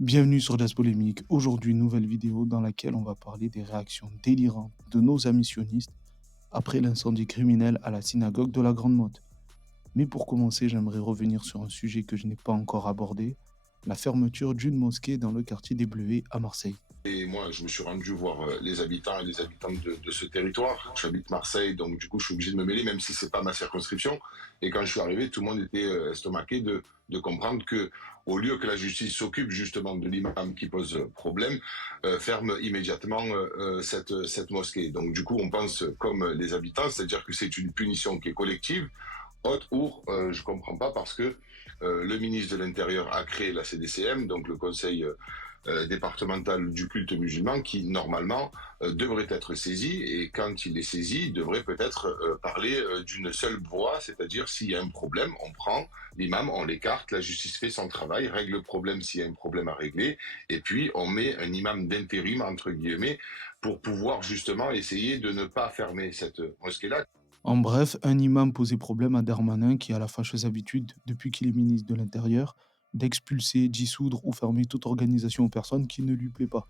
Bienvenue sur Jazz Polémique. Aujourd'hui, nouvelle vidéo dans laquelle on va parler des réactions délirantes de nos amis sionistes après l'incendie criminel à la synagogue de la Grande Motte. Mais pour commencer, j'aimerais revenir sur un sujet que je n'ai pas encore abordé, la fermeture d'une mosquée dans le quartier des Bleuets à Marseille. Et moi, je me suis rendu voir les habitants et les habitantes de ce territoire. J'habite Marseille, donc du coup, je suis obligé de me mêler, même si c'est pas ma circonscription. Et quand je suis arrivé, tout le monde était estomaqué de comprendre que, au lieu que la justice s'occupe justement de l'imam qui pose problème, ferme immédiatement cette mosquée. Donc du coup, on pense comme les habitants, c'est-à-dire que c'est une punition qui est collective. Autre ou je comprends pas parce que le ministre de l'Intérieur a créé la CDCM, donc le Conseil départemental du culte musulman, qui normalement devrait être saisi, et quand il est saisi, il devrait peut-être parler d'une seule voix, c'est-à-dire s'il y a un problème, on prend l'imam, on l'écarte, la justice fait son travail, règle le problème s'il y a un problème à régler, et puis on met un imam d'intérim, entre guillemets, pour pouvoir justement essayer de ne pas fermer cette mosquée-là. En bref, un imam posait problème à Darmanin qui a la fâcheuse habitude, depuis qu'il est ministre de l'Intérieur, d'expulser, dissoudre ou fermer toute organisation ou personne qui ne lui plaît pas.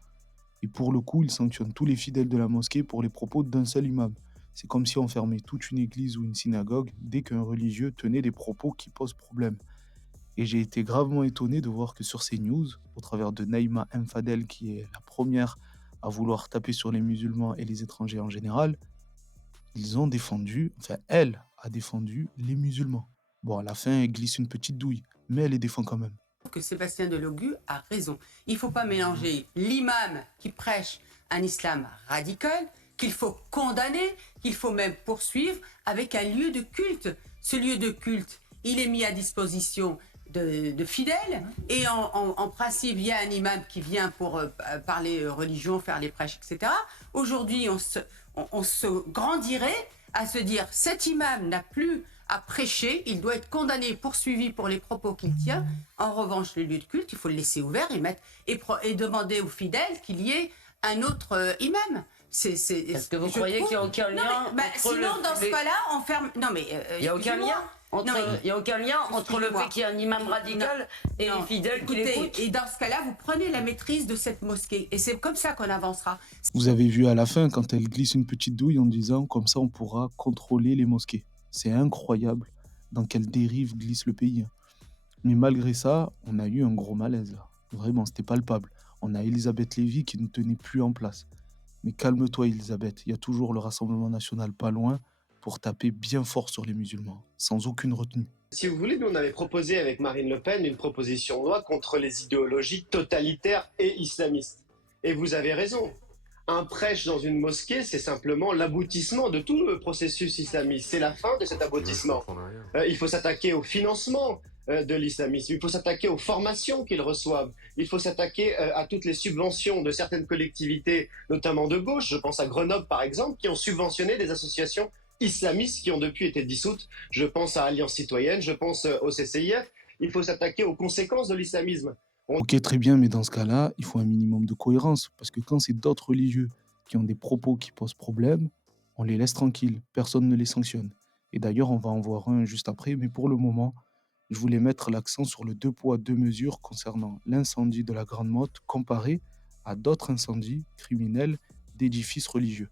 Et pour le coup, il sanctionne tous les fidèles de la mosquée pour les propos d'un seul imam. C'est comme si on fermait toute une église ou une synagogue dès qu'un religieux tenait des propos qui posent problème. Et j'ai été gravement étonné de voir que sur ces news, au travers de Naïma Mfadel, qui est la première à vouloir taper sur les musulmans et les étrangers en général, ils ont défendu, enfin elle a défendu les musulmans. Bon, à la fin, elle glisse une petite douille, mais elle les défend quand même. Que Sébastien Delogu a raison. Il ne faut pas mélanger l'imam qui prêche un islam radical, qu'il faut condamner, qu'il faut même poursuivre, avec un lieu de culte. Ce lieu de culte, il est mis à disposition de fidèles, et en principe, il y a un imam qui vient pour parler religion, faire les prêches, etc. Aujourd'hui, on se grandirait à se dire, cet imam n'a plus à prêcher, il doit être condamné, poursuivi pour les propos qu'il tient. En revanche, le lieu de culte, il faut le laisser ouvert et demander aux fidèles qu'il y ait un autre imam. Est-ce que vous croyez qu'il n'y a aucun lien sinon, dans ce cas-là, on ferme... Non, mais... il n'y a aucun lien il n'y a aucun lien entre le fait qu'il y ait un imam radical et les fidèles qui l'écoutent. Et dans ce cas-là, vous prenez la maîtrise de cette mosquée. Et c'est comme ça qu'on avancera. Vous avez vu à la fin, quand elle glisse une petite douille en disant « comme ça, on pourra contrôler les mosquées ». C'est incroyable dans quelle dérive glisse le pays. Mais malgré ça, on a eu un gros malaise là. Vraiment, c'était palpable. On a Elisabeth Lévy qui ne tenait plus en place. Mais calme-toi Elisabeth, il y a toujours le Rassemblement National pas loin pour taper bien fort sur les musulmans, sans aucune retenue. Si vous voulez, nous on avait proposé avec Marine Le Pen une proposition de loi contre les idéologies totalitaires et islamistes. Et vous avez raison. Un prêche dans une mosquée, c'est simplement l'aboutissement de tout le processus islamiste. C'est la fin de cet aboutissement. Il faut s'attaquer au financement de l'islamisme. Il faut s'attaquer aux formations qu'ils reçoivent. Il faut s'attaquer à toutes les subventions de certaines collectivités, notamment de gauche. Je pense à Grenoble, par exemple, qui ont subventionné des associations islamistes qui ont depuis été dissoutes. Je pense à Alliance Citoyenne, je pense au CCIF. Il faut s'attaquer aux conséquences de l'islamisme. Ok, très bien, mais dans ce cas-là, il faut un minimum de cohérence, parce que quand c'est d'autres religieux qui ont des propos qui posent problème, on les laisse tranquilles, personne ne les sanctionne. Et d'ailleurs, on va en voir un juste après, mais pour le moment, je voulais mettre l'accent sur le 2 poids 2 mesures concernant l'incendie de la Grande Motte comparé à d'autres incendies criminels d'édifices religieux.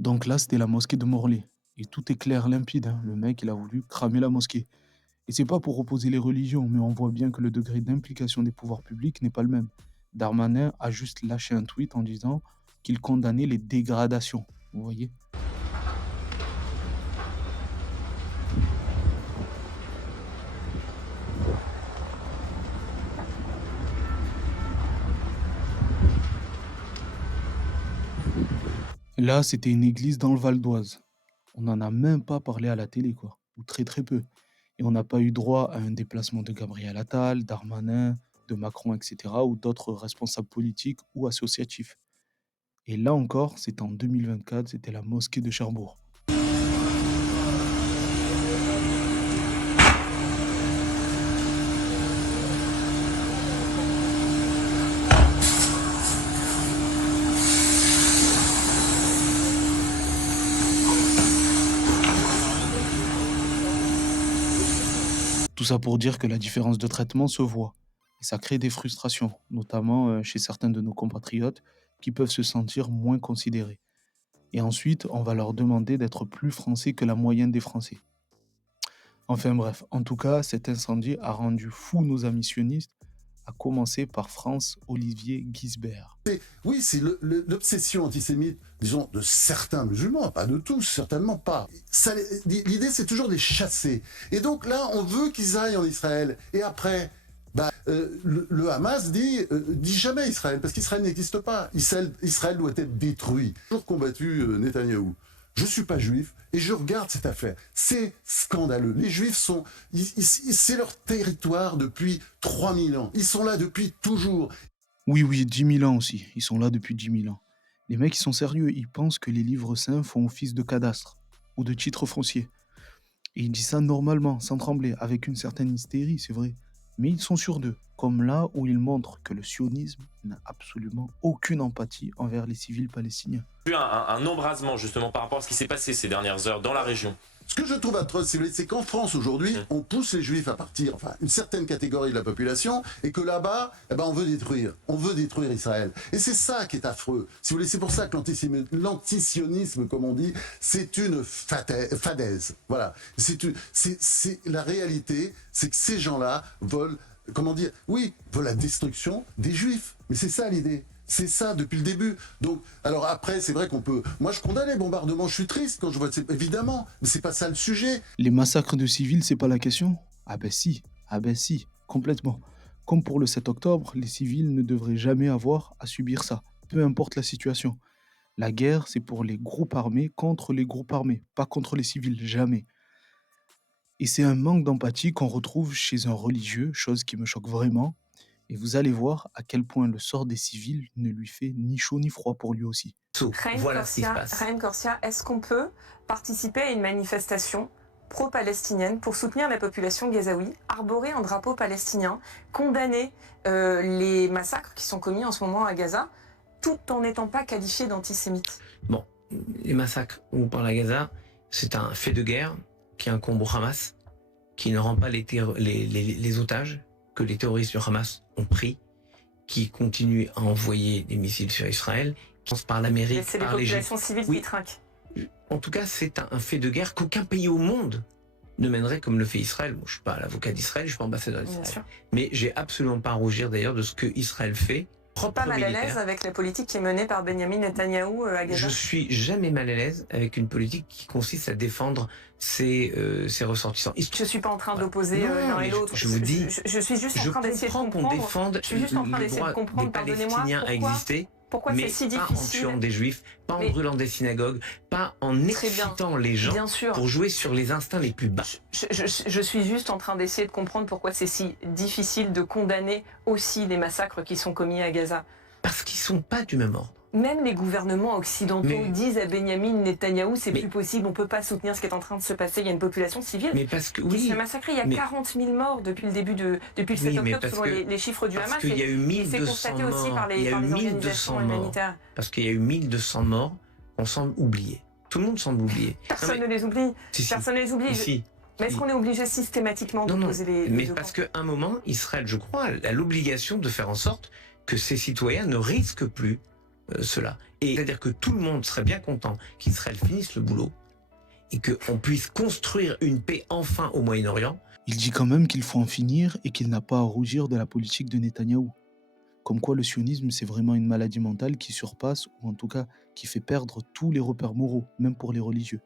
Donc là, c'était la mosquée de Morlaix. Et tout est clair, limpide, hein. Le mec, il a voulu cramer la mosquée. Et c'est pas pour opposer les religions, mais on voit bien que le degré d'implication des pouvoirs publics n'est pas le même. Darmanin a juste lâché un tweet en disant qu'il condamnait les dégradations. Vous voyez ? Là, c'était une église dans le Val d'Oise. On n'en a même pas parlé à la télé, quoi. Ou très très peu. Et on n'a pas eu droit à un déplacement de Gabriel Attal, Darmanin, de Macron, etc. ou d'autres responsables politiques ou associatifs. Et là encore, c'était en 2024, c'était la mosquée de Cherbourg. Tout ça pour dire que la différence de traitement se voit. Et ça crée des frustrations, notamment chez certains de nos compatriotes qui peuvent se sentir moins considérés. Et ensuite, on va leur demander d'être plus français que la moyenne des Français. Enfin bref, en tout cas, cet incendie a rendu fous nos amis sionistes, à commencer par Franz-Olivier Gisbert. Oui, c'est l'obsession antisémite, disons, de certains musulmans, pas de tous, certainement pas. L'idée, c'est toujours de les chasser. Et donc là, on veut qu'ils aillent en Israël. Et après, le Hamas dit jamais Israël, parce qu'Israël n'existe pas. Israël doit être détruit. J'ai toujours combattu Netanyahou. Je suis pas juif et je regarde cette affaire. C'est scandaleux. Les juifs c'est leur territoire depuis 3000 ans. Ils sont là depuis toujours. Oui, 10 000 ans aussi. Ils sont là depuis 10 000 ans. Les mecs, ils sont sérieux. Ils pensent que les livres saints font office de cadastre ou de titre foncier. Et ils disent ça normalement, sans trembler, avec une certaine hystérie, c'est vrai. Mais ils sont sûrs d'eux, comme là où ils montrent que le sionisme n'a absolument aucune empathie envers les civils palestiniens. Un embrasement justement par rapport à ce qui s'est passé ces dernières heures dans la région. Ce que je trouve atroce, c'est qu'en France aujourd'hui, on pousse les juifs à partir, enfin une certaine catégorie de la population, et que là-bas, on veut détruire Israël. Et c'est ça qui est affreux. Si vous voulez, c'est pour ça que l'antisionisme, comme on dit, c'est une fadaise. Voilà. C'est la réalité, c'est que ces gens-là veulent, veulent la destruction des juifs. Mais c'est ça l'idée. C'est ça depuis le début. Donc, alors après, c'est vrai qu'on peut. Moi, je condamne les bombardements. Je suis triste quand je vois. Évidemment, mais c'est pas ça le sujet. Les massacres de civils, c'est pas la question? Ah ben si, complètement. Comme pour le 7 octobre, les civils ne devraient jamais avoir à subir ça, peu importe la situation. La guerre, c'est pour les groupes armés contre les groupes armés, pas contre les civils, jamais. Et c'est un manque d'empathie qu'on retrouve chez un religieux, chose qui me choque vraiment. Et vous allez voir à quel point le sort des civils ne lui fait ni chaud ni froid pour lui aussi. Voilà ce qui se passe. Raïm Korsia, est-ce qu'on peut participer à une manifestation pro-palestinienne pour soutenir la population gazaoui, arborer un drapeau palestinien, condamner les massacres qui sont commis en ce moment à Gaza, tout en n'étant pas qualifié d'antisémite? Bon, les massacres où on parle à Gaza, c'est un fait de guerre qui incombe au Hamas, qui ne rend pas les otages que les terroristes du Hamas ont pris, qui continuent à envoyer des missiles sur Israël, qui passent par l'Amérique, c'est les populations civiles qui trinquent. En tout cas, c'est un fait de guerre qu'aucun pays au monde ne mènerait comme le fait Israël. Bon, je ne suis pas l'avocat d'Israël, je ne suis pas ambassadeur d'Israël. Mais j'ai absolument pas à rougir d'ailleurs de ce que Israël fait. Pas mal à l'aise avec la politique qui est menée par Benyamin Netanyahou à Gaza? Je suis jamais mal à l'aise avec une politique qui consiste à défendre ses ressortissants. Je suis pas en train d'opposer l'un et l'autre. Je vous dis, je suis juste en train d'essayer de comprendre. Qu'on défende le droit des Palestiniens à exister. Pourquoi c'est si difficile? Pas en tuant des juifs, pas en brûlant des synagogues, pas en excitant les gens pour jouer sur les instincts les plus bas. Je suis juste en train d'essayer de comprendre pourquoi c'est si difficile de condamner aussi les massacres qui sont commis à Gaza. Parce qu'ils sont pas du même ordre. Même les gouvernements occidentaux disent à Benyamin Netanyahou, c'est plus possible, on peut pas soutenir ce qui est en train de se passer, il y a une population civile qui se fait massacrer. Il y a 40 000 morts depuis le 7 octobre selon les chiffres du Hamas. Parce qu'il y a eu 1200 morts. Aussi par les organisations humanitaires. Parce qu'il y a eu 1200 morts, on semble oublier. Tout le monde semble oublier. Personne ne les oublie. Personne ne les oublie. Mais est-ce qu'on est obligé systématiquement de poser les mais parce qu'à un moment, Israël, je crois, a l'obligation de faire en sorte que ses citoyens ne risquent plus cela. Et c'est-à-dire que tout le monde serait bien content qu'Israël finisse le boulot et qu'on puisse construire une paix enfin au Moyen-Orient. Il dit quand même qu'il faut en finir et qu'il n'a pas à rougir de la politique de Netanyahou. Comme quoi le sionisme, c'est vraiment une maladie mentale qui surpasse, ou en tout cas qui fait perdre tous les repères moraux, même pour les religieux.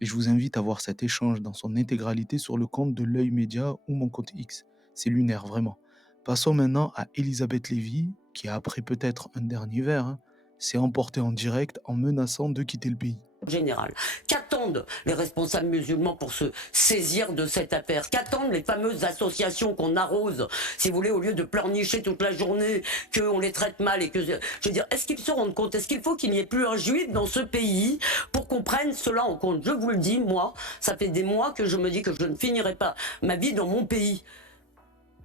Et je vous invite à voir cet échange dans son intégralité sur le compte de l'Œil Média ou mon compte X. C'est lunaire, vraiment. Passons maintenant à Elisabeth Lévy, qui après peut-être un dernier verre, s'est emportée en direct en menaçant de quitter le pays. Général. Qu'attendent les responsables musulmans pour se saisir de cette affaire? Qu'attendent les fameuses associations qu'on arrose, si vous voulez, au lieu de pleurnicher toute la journée, qu'on les traite mal et que... Je veux dire, est-ce qu'ils se rendent compte? Est-ce qu'il faut qu'il n'y ait plus un juif dans ce pays pour qu'on prenne cela en compte? Je vous le dis, moi, ça fait des mois que je me dis que je ne finirai pas ma vie dans mon pays.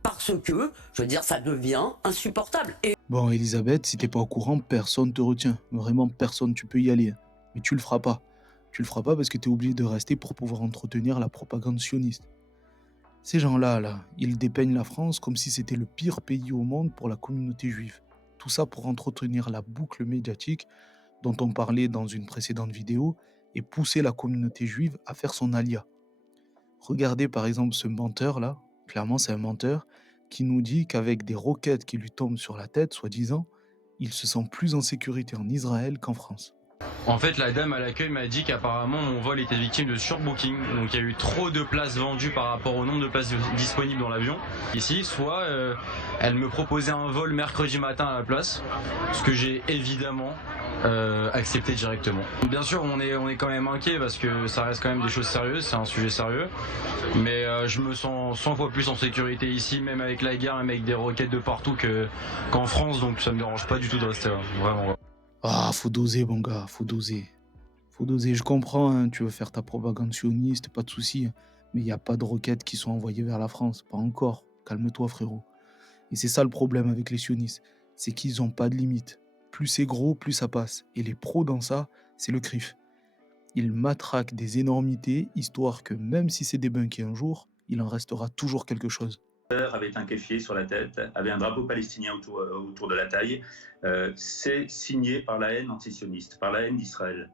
Parce que, je veux dire, ça devient insupportable. Bon, Elisabeth, si t'es pas au courant, personne te retient. Vraiment, personne, tu peux y aller. Mais tu le feras pas. Tu le feras pas parce que t'es obligé de rester pour pouvoir entretenir la propagande sioniste. Ces gens-là, là, ils dépeignent la France comme si c'était le pire pays au monde pour la communauté juive. Tout ça pour entretenir la boucle médiatique dont on parlait dans une précédente vidéo et pousser la communauté juive à faire son alia. Regardez par exemple ce menteur-là, clairement c'est un menteur, qui nous dit qu'avec des roquettes qui lui tombent sur la tête, soi-disant, il se sent plus en sécurité en Israël qu'en France. En fait, la dame à l'accueil m'a dit qu'apparemment mon vol était victime de surbooking, donc il y a eu trop de places vendues par rapport au nombre de places disponibles dans l'avion. Ici, soit elle me proposait un vol mercredi matin à la place, ce que j'ai évidemment accepté directement. Bien sûr, on est quand même inquiet parce que ça reste quand même des choses sérieuses, c'est un sujet sérieux, mais je me sens 100 fois plus en sécurité ici, même avec la guerre, même avec des roquettes de partout qu'en France, donc ça me dérange pas du tout de rester là, vraiment. Ah, faut doser, mon gars, faut doser. Faut doser, je comprends, hein, tu veux faire ta propagande sioniste, pas de souci, mais il n'y a pas de roquettes qui sont envoyées vers la France, pas encore. Calme-toi, frérot. Et c'est ça le problème avec les sionistes, c'est qu'ils n'ont pas de limite. Plus c'est gros, plus ça passe. Et les pros dans ça, c'est le CRIF. Ils matraquent des énormités, histoire que même si c'est débunké un jour, il en restera toujours quelque chose. Avait un kéfier sur la tête, avait un drapeau palestinien autour de la taille. C'est signé par la haine antisioniste, par la haine d'Israël.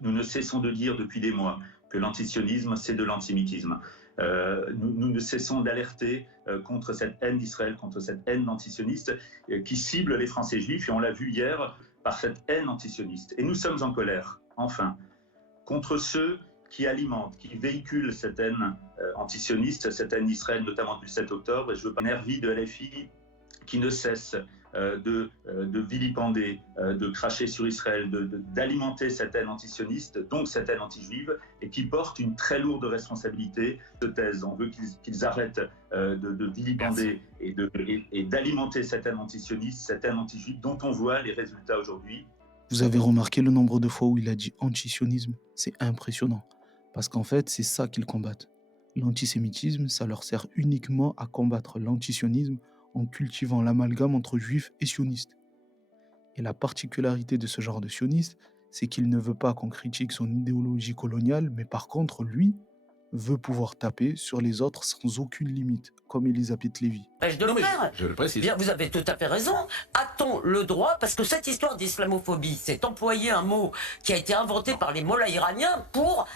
Nous ne cessons de dire depuis des mois que l'antisionisme, c'est de l'antisémitisme. Nous ne cessons d'alerter contre cette haine d'Israël, contre cette haine antisioniste qui cible les Français juifs, et on l'a vu hier par cette haine antisioniste. Et nous sommes en colère, enfin, contre ceux qui alimentent, qui véhiculent cette haine antisioniste, cette haine d'Israël, notamment depuis le 7 octobre. Et je veux pas nervi de LFI qui ne cesse de vilipender, de cracher sur Israël, d'alimenter cette haine antisioniste, donc cette haine anti-juive, et qui porte une très lourde responsabilité de thèse. On veut qu'ils arrêtent de vilipender et d'alimenter cette haine antisioniste, cette haine anti-juive, dont on voit les résultats aujourd'hui. Vous avez remarqué le nombre de fois où il a dit antisionisme? C'est impressionnant. Parce qu'en fait, c'est ça qu'ils combattent. L'antisémitisme, ça leur sert uniquement à combattre l'antisionisme en cultivant l'amalgame entre juifs et sionistes. Et la particularité de ce genre de sioniste, c'est qu'il ne veut pas qu'on critique son idéologie coloniale, mais par contre, lui, veut pouvoir taper sur les autres sans aucune limite, comme Elisabeth Lévy. Je le précise. Bien, vous avez tout à fait raison. A-t-on le droit, parce que cette histoire d'islamophobie, c'est employer un mot qui a été inventé par les mollahs iraniens pour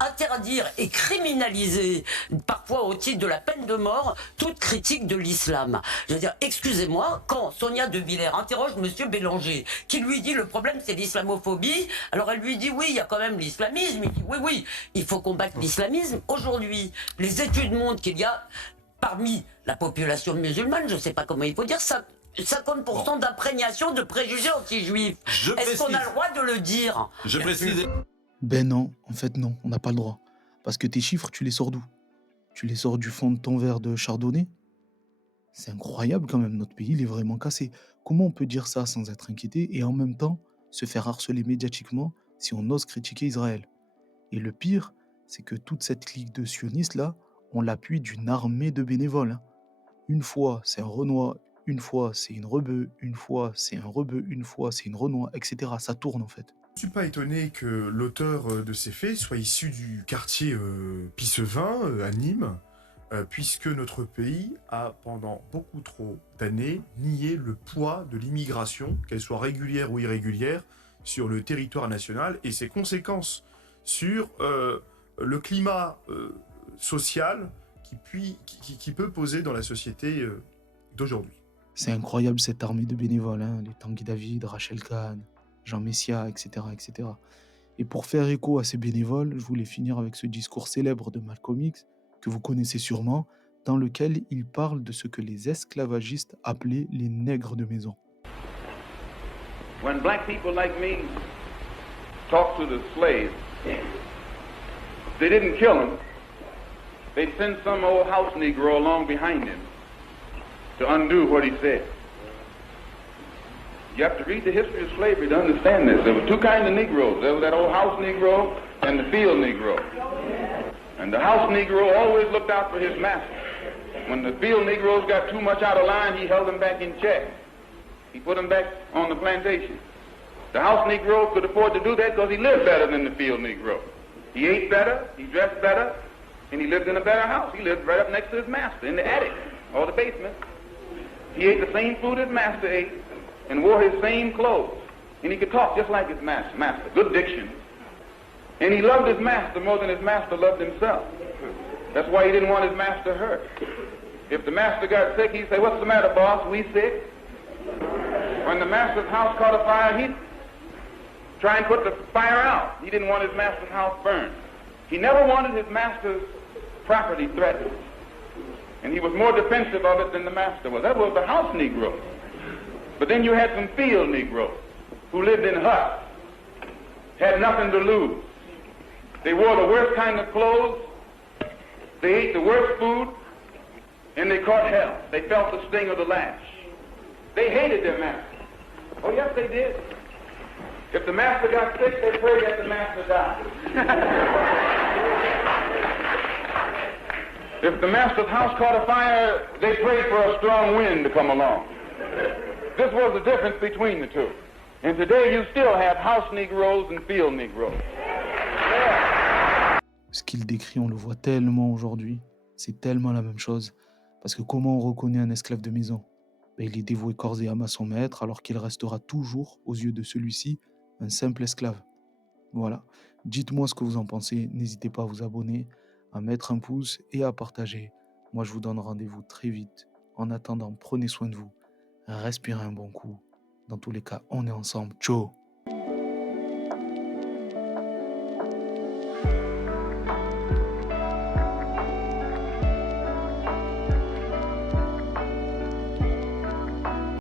interdire et criminaliser, parfois au titre de la peine de mort, toute critique de l'islam. Je veux dire, excusez-moi, quand Sonia De Villers interroge Monsieur Bélanger, qui lui dit le problème c'est l'islamophobie, alors elle lui dit oui, il y a quand même l'islamisme, il dit oui, il faut combattre l'islamisme. Aujourd'hui, les études montrent qu'il y a, parmi la population musulmane, je ne sais pas comment il faut dire ça, 50% d'imprégnation de préjugés anti-juifs. Est-ce qu'on a le droit de le dire? Je précise. Ben non, en fait non, on n'a pas le droit. Parce que tes chiffres, tu les sors d'où? Tu les sors du fond de ton verre de chardonnay? C'est incroyable quand même, notre pays il est vraiment cassé. Comment on peut dire ça sans être inquiété et en même temps se faire harceler médiatiquement si on ose critiquer Israël? Et le pire, c'est que toute cette clique de sionistes là, on l'appui d'une armée de bénévoles. Hein. Une fois c'est un Renoir, une fois c'est une Rebeu, une fois c'est un Rebeu, une fois c'est une Renoir, etc. Ça tourne en fait. Je ne suis pas étonné que l'auteur de ces faits soit issu du quartier Pissevin, à Nîmes, puisque notre pays a, pendant beaucoup trop d'années, nié le poids de l'immigration, qu'elle soit régulière ou irrégulière, sur le territoire national et ses conséquences sur le climat social qui peut poser dans la société d'aujourd'hui. C'est incroyable cette armée de bénévoles, hein, les Tanguy David, Rachel Kahn, Jean Messia, etc., etc. Et pour faire écho à ces bénévoles, je voulais finir avec ce discours célèbre de Malcolm X, que vous connaissez sûrement, dans lequel il parle de ce que les esclavagistes appelaient les nègres de maison. When black people like me talk to the slaves, they didn't kill them. They'd send some old house Negro along behind him to undo what he said. You have to read the history of slavery to understand this. There were two kinds of Negroes. There was that old house Negro and the field Negro. And the house Negro always looked out for his master. When the field Negroes got too much out of line, he held them back in check. He put them back on the plantation. The house Negro could afford to do that because he lived better than the field Negro. He ate better, he dressed better, And he lived in a better house. He lived right up next to his master in the attic or the basement. He ate the same food his master ate and wore his same clothes. And he could talk just like his master. Good diction. And he loved his master more than his master loved himself. That's why he didn't want his master hurt. If the master got sick, he'd say, "What's the matter, boss? We sick?" When the master's house caught a fire, he'd try and put the fire out. He didn't want his master's house burned. He never wanted his master's property threatened. And he was more defensive of it than the master was. That was the house Negro. But then you had some field Negroes who lived in huts, had nothing to lose. They wore the worst kind of clothes, they ate the worst food, and they caught hell. They felt the sting of the lash. They hated their master. Oh, yes, they did. If the master got sick, they prayed that the master died. If the master's house caught a fire, they prayed for a strong wind to come along. This was the difference between the two. And today you still have house Negroes and field Negroes. Ce qu'il décrit, on le voit tellement aujourd'hui. C'est tellement la même chose. Parce que comment on reconnaît un esclave de maison? Il est dévoué corps et âme à son maître, alors qu'il restera toujours, aux yeux de celui-ci, un simple esclave. Voilà. Dites-moi ce que vous en pensez. N'hésitez pas à vous abonner, à mettre un pouce et à partager. Moi, je vous donne rendez-vous très vite. En attendant, prenez soin de vous. Respirez un bon coup. Dans tous les cas, on est ensemble. Ciao.